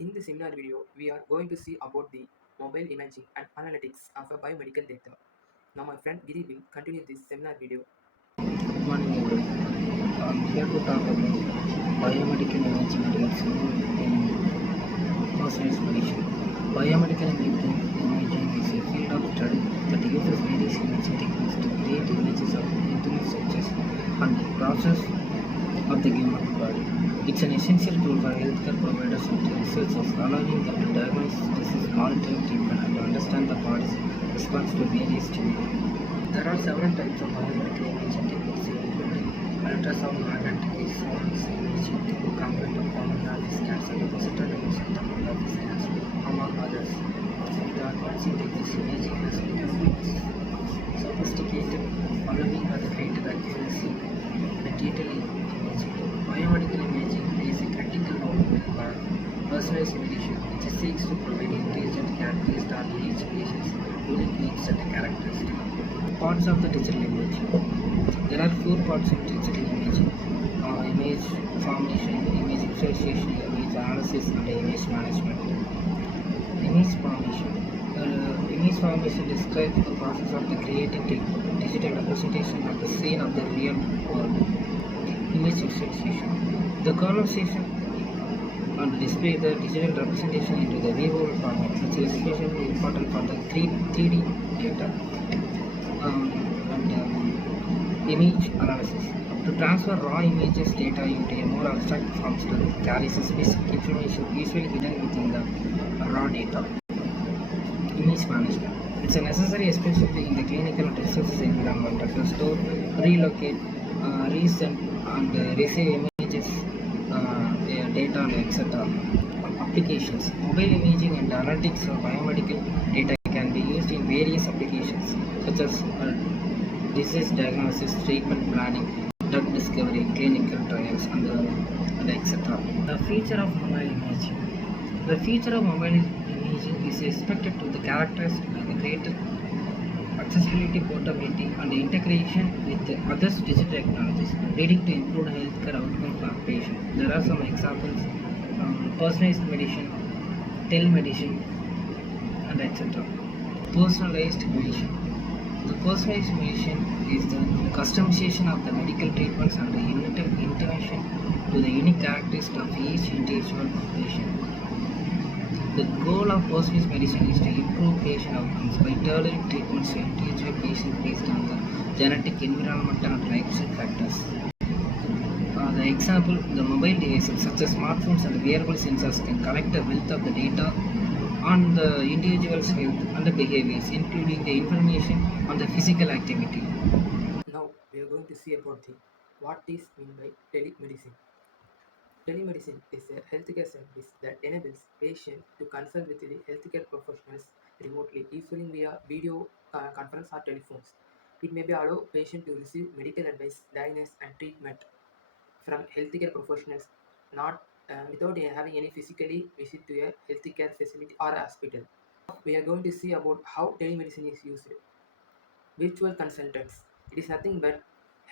In this seminar video, we are going to see about the mobile imaging and analytics of a biomedical data. Now my friend Giri will continue this seminar video. Good morning everyone. I'm here to talk about biomedical imaging and its role in personalized medicine. Biomedical imaging is a field of study that uses various imaging techniques to create images of intimate structures and the process of the human body. It's an essential tool for healthcare providers and researchers, allowing them to diagnose disease, monitor treatment, and understand the body's response to various stimuli. There are several types of biomedical imaging techniques, including ultrasound, magnetic resonance imaging, combined tomography scans, and positron emission tomography scans, among others. The advancing techniques imaging has become more sophisticated, allowing for the greater accuracy and detailed imaging. Biomedical imaging plays a critical role for personalized medicine, which seeks to provide intelligent care based on each patient's unique needs and characteristics. Parts of the digital image. There are four parts of digital imaging: image formation, image visualization, image analysis, and image management. Image formation. Image formation describes the process of the creating digital representation of the scene of the real world. Image visualization. The conversation and display the digital representation into the viewable format, which is especially important for the 3D data. And image analysis. To transfer raw images data into a more abstract form that carries specific information usually hidden within the raw data. Image management. It's a necessary, especially in the clinical and research environment, to store, relocate, resend, and receive images, data, and etc. Applications. Mobile imaging and analytics for biomedical data can be used in various applications such as disease diagnosis, treatment planning, drug discovery, clinical trials, and etc. The feature of mobile imaging. The feature of mobile imaging is expected to be characterized by the greater accessibility, portability, and integration with the other digital technologies, leading to improved healthcare outcome for patients. There are some examples: personalized medicine, telemedicine, and etc. Personalized medicine. The personalized medicine is the customization of the medical treatments and the intervention to the unique characteristics of each individual patient. The goal of personalized medicine is to improve patient outcomes by tailoring treatments to individual patients based on the genetic, environmental, and lifestyle factors. The example, the mobile devices such as smartphones and wearable sensors can collect a wealth of the data on the individual's health and the behaviors, including the information on the physical activity. Now we are going to see about the what is meant by telemedicine. Telemedicine is a healthcare service that enables patients to consult with the healthcare professionals remotely, usually via video conference or telephones. It may be allow patient to receive medical advice, diagnosis, and treatment from healthcare professionals, not without having any physically visit to a healthcare facility or hospital. We are going to see about how telemedicine is used. Virtual consultants. It is nothing but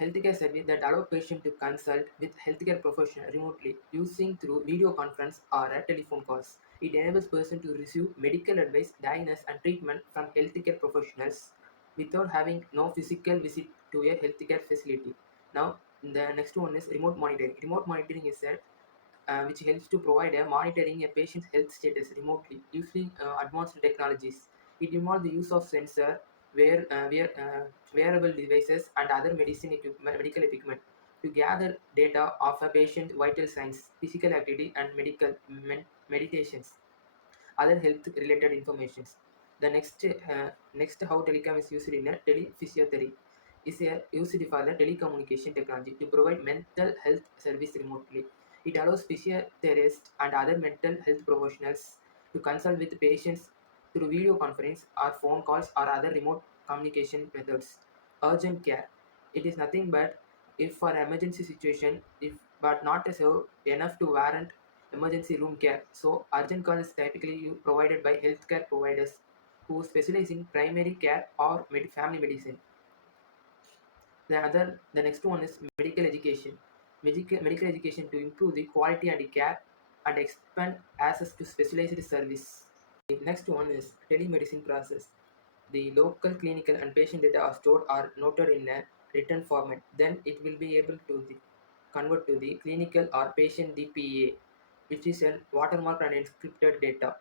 healthcare service that allow patient to consult with healthcare professional remotely using through video conference or a telephone calls. It enables person to receive medical advice, diagnosis, and treatment from healthcare professionals without having no physical visit to a healthcare facility. Now, the next one is remote monitoring. Remote monitoring is a which helps to provide a monitoring a patient's health status remotely using advanced technologies. It involves the use of sensor, wearable devices, and other medical equipment to gather data of a patient's vital signs, physical activity, and meditations, other health-related informations. The next how telecom is used in a telephysiotherapy is a used for the telecommunication technology to provide mental health service remotely. It allows physiotherapists and other mental health professionals to consult with patients through video conference or phone calls or other remote communication methods. Urgent care. It is nothing but if for emergency situation, if but not so enough to warrant emergency room care. So urgent call is typically provided by healthcare providers who specialize in primary care or family medicine. The next one is medical education. Medical education to improve the quality and care and expand access to specialized service. The next one is telemedicine process. The local clinical and patient data are stored or noted in a written format. Then it will be able to convert to the clinical or patient DPA, which is a watermark and encrypted data.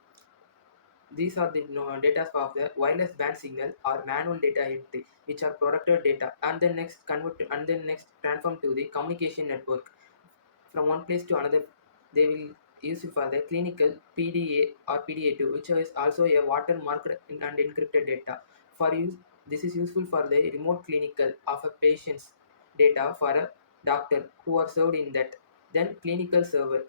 These are the data of the wireless band signal or manual data entry, which are protected data, and then next convert and then next transform to the communication network from one place to another. They will use it for the clinical PDA or PDA2, which is also a watermarked and encrypted data. For use, this is useful for the remote clinical of a patient's data for a doctor who are served in that. Then clinical server.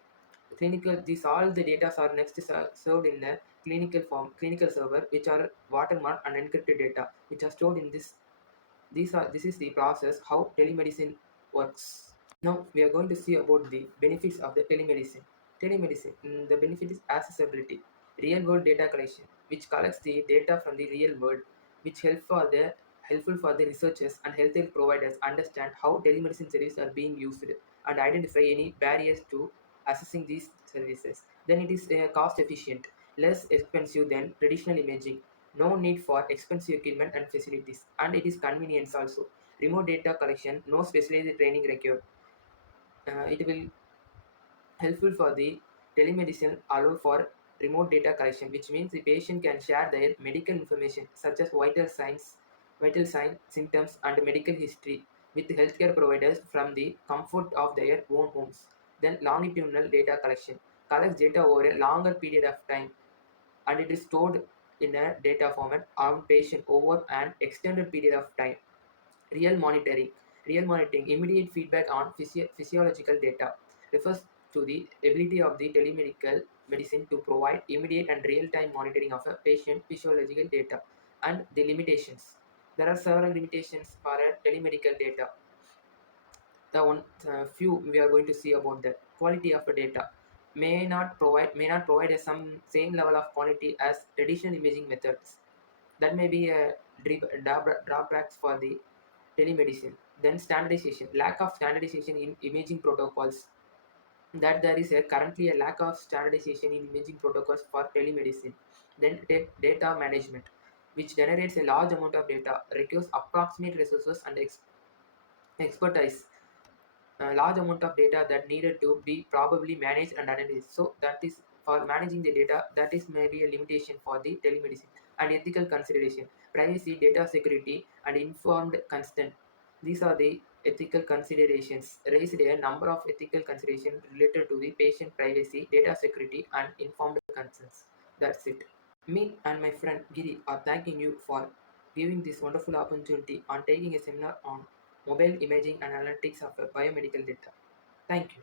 Clinical, these all the data are next is served in a clinical form, clinical server, which are watermarked and encrypted data, which are stored in this. This is the process how telemedicine works. Now we are going to see about the benefits of the telemedicine. Telemedicine, the benefit is accessibility, real world data collection, which collects the data from the real world, which helpful for the researchers and healthcare providers understand how telemedicine services are being used and identify any barriers to accessing these services. Then it is cost efficient, less expensive than traditional imaging, no need for expensive equipment and facilities, and it is convenience also. Remote data collection, no specialized training required. It will helpful for the telemedicine allow for remote data collection, which means the patient can share their medical information such as vital signs, symptoms, and medical history with healthcare providers from the comfort of their own homes. Then longitudinal data collection collects data over a longer period of time, and it is stored in a data format on patient over an extended period of time. Real monitoring. Real monitoring, immediate feedback on physiological data, refers to the ability of the telemedical medicine to provide immediate and real-time monitoring of a patient physiological data. And the limitations. There are several limitations for a telemedical data. The one few we are going to see about that. Quality of the data may not provide a some same level of quality as traditional imaging methods. That may be a drawbacks for the telemedicine. Then standardization, lack of standardization in imaging protocols. That there is currently a lack of standardization in imaging protocols for telemedicine. Then data management, which generates a large amount of data, requires approximate resources and expertise. A large amount of data that needed to be probably managed and analyzed. So that is for managing the data, that is maybe a limitation for the telemedicine. And ethical consideration, privacy, data security, and informed consent. These are the ethical considerations. Raised a number of ethical considerations related to the patient privacy, data security, and informed consents. That's it. Me and my friend Giri are thanking you for giving this wonderful opportunity on taking a seminar on mobile imaging and analytics of biomedical data. Thank you.